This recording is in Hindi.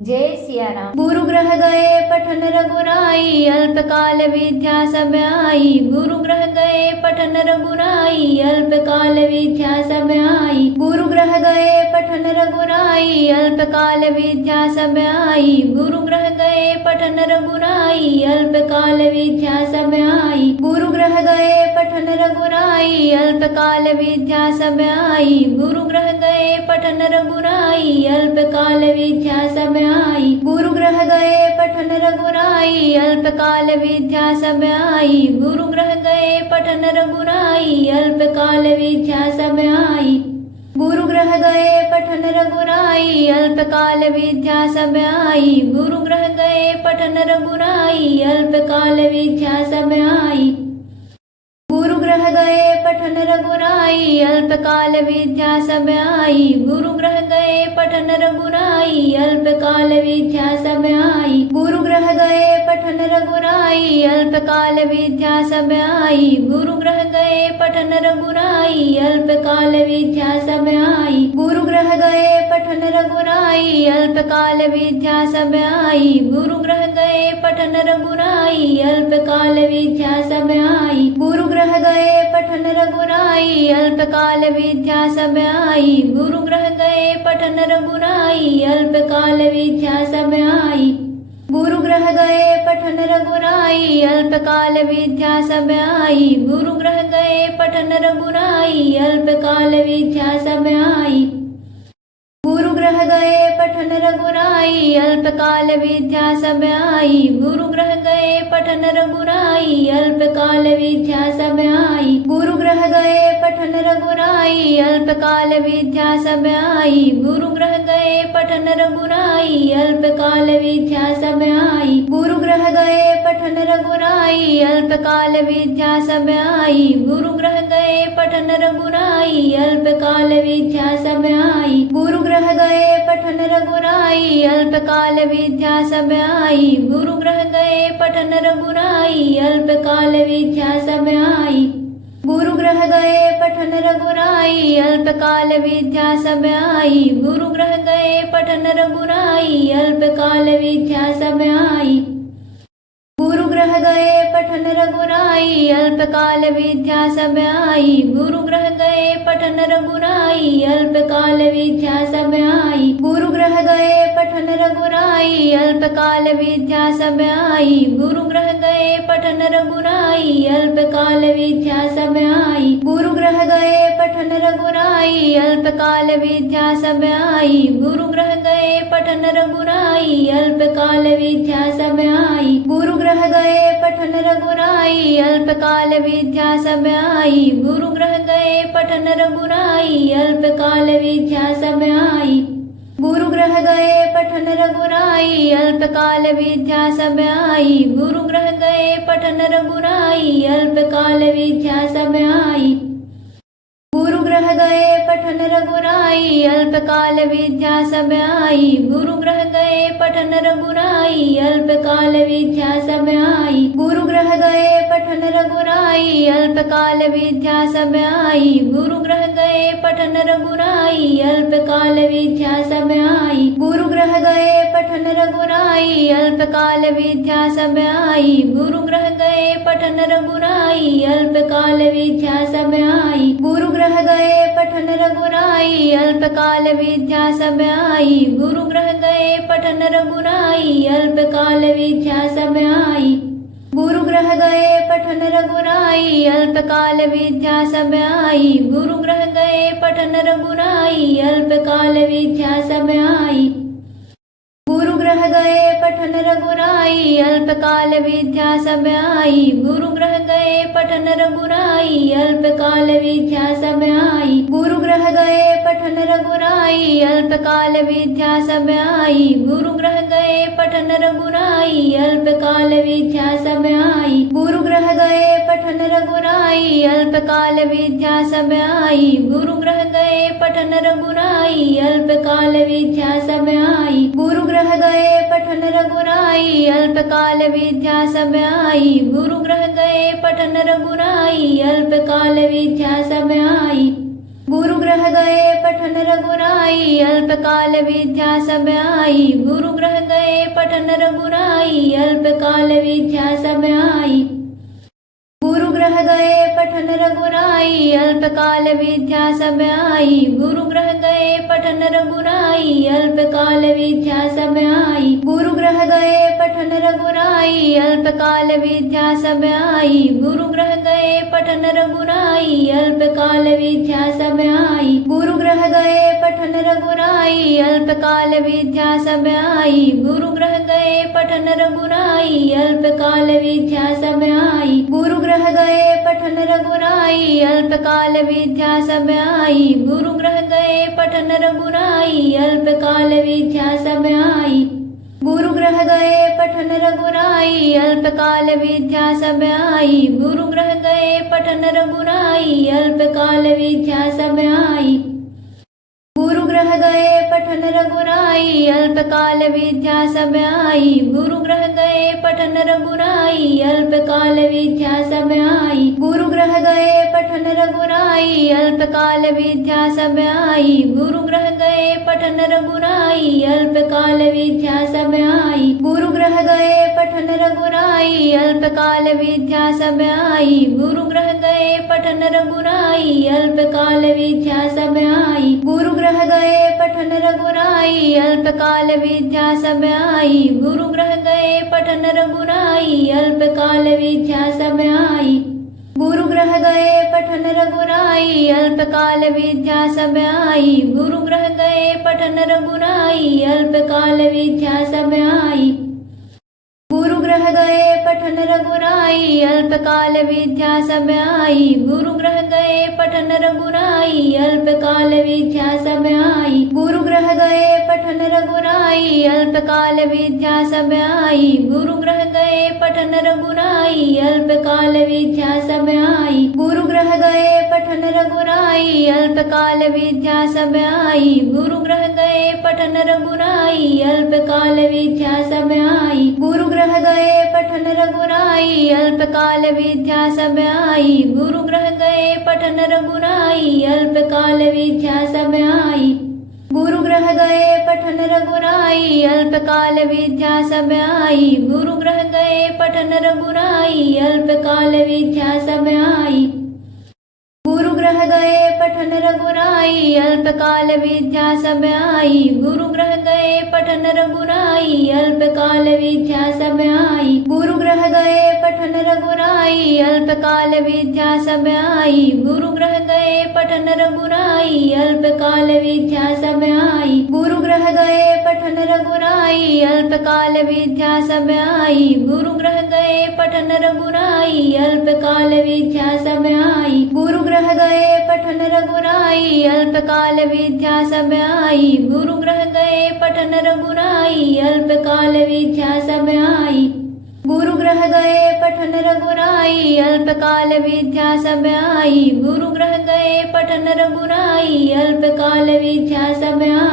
जय सिया राम। गुरु ग्रह गए पठन रघुराई, अल्पकाल विद्या सब आई। गुरु ग्रह गए पठन रघुराई, अल्पकाल विद्या सब आई। गुरु ग्रह गए पठन रघुराई, अल्पकाल विद्या सब आई। गुरु ग्रह गए पठन रघुराई, अल्पकाल विद्या सब आई। गुरु ग्रह गए पठन रघुराई, अल्पकाल विद्या सब आई। गुरु ग्रह गए पठन रघुराई, अल्पकाल विद्या सब आई। गुरु ग्रह गए पठन रघुराई, अल्पकाल विद्या सब आई। गुरु ग्रह गए पठन रघुराई, अल्पकाल विद्या सब आई। गुरु ग्रह गए पठन रघुराई, अल्पकाल विद्या सब आई। गुरु ग्रह गए पठन रघुराई, अल्पकाल विद्या सब आई। गुरु ग्रह गए पठन रघुराई, अल्पकाल विद्या सब आई। गुरु ग्रह गए पठन रघुराई, अल्पकाल विद्या सब आई। गुरु ग्रह गए पठन रघुराई, अल्पकाल विद्या सब आई। गुरु ग्रह गए पठन रघुराई, अल्पकाल विद्या सब आई। गुरु ग्रह गए पठन रघुराई, अल्पकाल विद्या सब आई। गुरु ग्रह गए पठन रघुराई, अल्पकाल विद्या सब आई। गुरु ग्रह गए पठन रघुराई, अल्पकाल विद्या सब आई। गुरु ग्रह गए पठन रघुराई, अल्पकाल विद्या सब आई। गुरु ग्रह गए पठन रघुराई, अल्पकाल विद्या सब आई। गुरु ग्रह गए पठन रघुराई, अल्पकाल विद्या सब आई। गुरु ग्रह गए पठन रघुराई, अल्पकाल विद्या सब आई। गुरु ग्रह गए पठन रघुराई, अल्पकाल विद्या सब आई। गुरु ग्रह गए पठन रघुराई, अल्पकाल विद्या सब आई। गुरु ग्रह गए पठन रघुराई, अल्पकाल विद्या सब आई। गुरु ग्रह गए पठन रघुराई, अल्पकाल विद्या सब आई। गुरु ग्रह गए पठन रघुराई, अल्पकाल विद्या सब आई। गुरु ग्रह गए पठन रघुराई, अल्पकाल विद्या सब आई। गुरु ग्रह गए पठन रघुराई, अल्पकाल विद्या सब आई। गुरु ग्रह गए पठन रघुराई, अल्पकाल विद्या सब आई। गुरु ग्रह गए पठन रघुराई, अल्पकाल विद्या सब आई। गुरु ग्रह गए पठन रघुराई, अल्पकाल विद्या सब आई। गुरु ग्रह गए पठन रघुराई, अल्पकाल विद्या सब आई। गुरु ग्रह गए पठन रघुराई, अल्पकाल विद्या सब आई। गुरु ग्रह गए पठन रघुराई, अल्पकाल विद्या सब आई। गुरु ग्रह गए पठन रघुराई, अल्पकाल विद्या सब आई। गुरु ग्रह गए पठन रघुराई, अल्पकाल विद्या सब आई। गुरु ग्रह गए पठन रघुराई, अल्पकाल विद्या सब आई। गुरु ग्रह गए पठन रघुराई, अल्पकाल विद्या सब आई। गुरु ग्रह गए पठन रघुराई, अल्पकाल विद्या सब आई। गुरु ग्रह गए पठन रघुराई, अल्पकाल विद्या सब आई। गुरु ग्रह गए पठन रघुराई, अल्पकाल विद्या सब आई। गुरु ग्रह गए पठन रघुराई, अल्पकाल विद्या सब आई। गुरु ग्रह गए पठन रघुराई, अल्पकाल विद्या सब आई। गुरु ग्रह गए पठन रघुराई, अल्पकाल विद्या सब आई। गुरु ग्रह गए पठन रघुराई, अल्पकाल विद्या सब आई। गुरु ग्रह गए पठन रघुराई, अल्पकाल विद्या सब आई। गुरु ग्रह गए पठन रघुराई, अल्पकाल विद्या सब आई। गुरु ग्रह गए पठन रघुराई, अल्पकाल विद्या सब आई। गुरु ग्रह गए पठन रघुराई, अल्पकाल विद्या सब आई। गुरु ग्रह गए पठन रघुराई, अल्पकाल विद्या सब आई। गुरु ग्रह गए पठन रघुराई, अल्पकाल विद्या सब आई। गुरु ग्रह गए पठन रघुराई, अल्पकाल विद्या सब आई। गुरु ग्रह गए पठन रघुराई, अल्पकाल विद्या सब आई। गुरु ग्रह गए पठन रघुराई, अल्पकाल विद्या सब आई। गुरु ग्रह गए पठन रघुराई, अल्पकाल विद्या सब आई। गुरु ग्रह गए पठन रघुराई, अल्पकाल विद्या सब आई। गुरु ग्रह गए पठन रघुराई, अल्पकाल विद्या सब आई। गुरु ग्रह गए पठन रघुराई, अल्पकाल विद्या सब आई। गुरु ग्रह गए पठन रघुराई अल्पकाल विद्या सब आई। गुरु ग्रह गए पठन रघुराई अल्पकाल विद्या सब आई। गुरु ग्रह गए पठन रघुराई अल्पकाल विद्या सब आई। गुरु ग्रह गए पठन रघुराई अल्पकाल विद्या सब आई। गुरु ग्रह गए पठन रघुराई अल्पकाल विद्या सब आई। गुरु ग्रह गए पठन रघुराई अल्पकाल विद्या सब आई। गुरु ग्रह गए पठन रघुराई अल्पकाल विद्या सब आई। गुरु ग्रह गए पठन रघुराई अल्पकाल विद्या सब आई। गुरु ग्रह गए पठन रघुराई अल्पकाल विद्या सब आई। गुरु ग्रह गए पठन रघुराई अल्पकाल विद्या सब आई। गुरु ग्रह गए पठन रघुराई अल्पकाल विद्या सब आई। गुरु ग्रह गए पठन रघुराई अल्पकाल विद्या सब आई। गुरु ग्रह गए पठन रघुराई अल्पकाल विद्या सब आई। गुरु ग्रह गए पठन रघुराई अल्पकाल विद्या सब आई। गुरु ग्रह गए पठन रघुराई अल्पकाल विद्या सब आई। गुरु ग्रह गए पठन रघुराई अल्पकाल विद्या सब आई। गुरु ग्रह गए पठन रघुराई अल्पकाल विद्या सब आई। गुरु ग्रह गए पठन रघुराई अल्पकाल विद्या सब आई। गुरु ग्रह गए पठन रघुराई अल्पकाल विद्या सब आई। गुरु ग्रह गए पठन रघुराई अल्पकाल विद्या सब आई। गुरु ग्रह गए पठन रघुराई अल्पकाल विद्या सब आई। गुरु ग्रह गए पठन रघुराई अल्पकाल विद्या सब आई। गुरु ग्रह गए पठन रघुराई अल्पकाल विद्या सब आई। गुरु ग्रह गए पठन रघुराई अल्पकाल विद्या सब आई। गुरु ग्रह गए पठन रघुराई अल्पकाल विद्या सब आई। गुरु ग्रह गए पठन रघुराई अल्पकाल विद्या सब आई। गुरु ग्रह गए पठन रघुराई अल्पकाल विद्या सब आई। गुरु ग्रह गए पठन रघुराई अल्पकाल विद्या सब आई। गुरु ग्रह गए पठन रघुराई अल्पकाल विद्या सब आई। गुरु ग्रह गए पठन रघुराई अल्पकाल विद्या सब आई। गुरु ग्रह गए पठन रघुराई अल्पकाल विद्या सब आई। गुरु ग्रह गए पठन रघुराई अल्पकाल विद्या सब आई। गुरु ग्रह गए पठन रघुराई अल्पकाल विद्या सब आई। गुरु ग्रह गए पठन रघुराई अल्पकाल विद्या सब आई। गुरु ग्रह गए पठन रघुराई अल्पकाल विद्या सब आई। गुरु ग्रह गए पठन रघुराई अल्पकाल विद्या सब आई। गुरु ग्रह गए पठन रघुराई अल्पकाल विद्या सब आई। गुरु ग्रह गए पठन रघुराई अल्पकाल विद्या सब आई। गुरु ग्रह गए पठन रघुराई अल्पकाल विद्या सब आई। गुरु ग्रह गए पठन रघुराई अल्पकाल विद्या सब आई। गुरु ग्रह गए पठन रघुराई अल्पकाल विद्या सब आई। गुरु ग्रह गए पठन रघुराई अल्पकाल विद्या सब आई।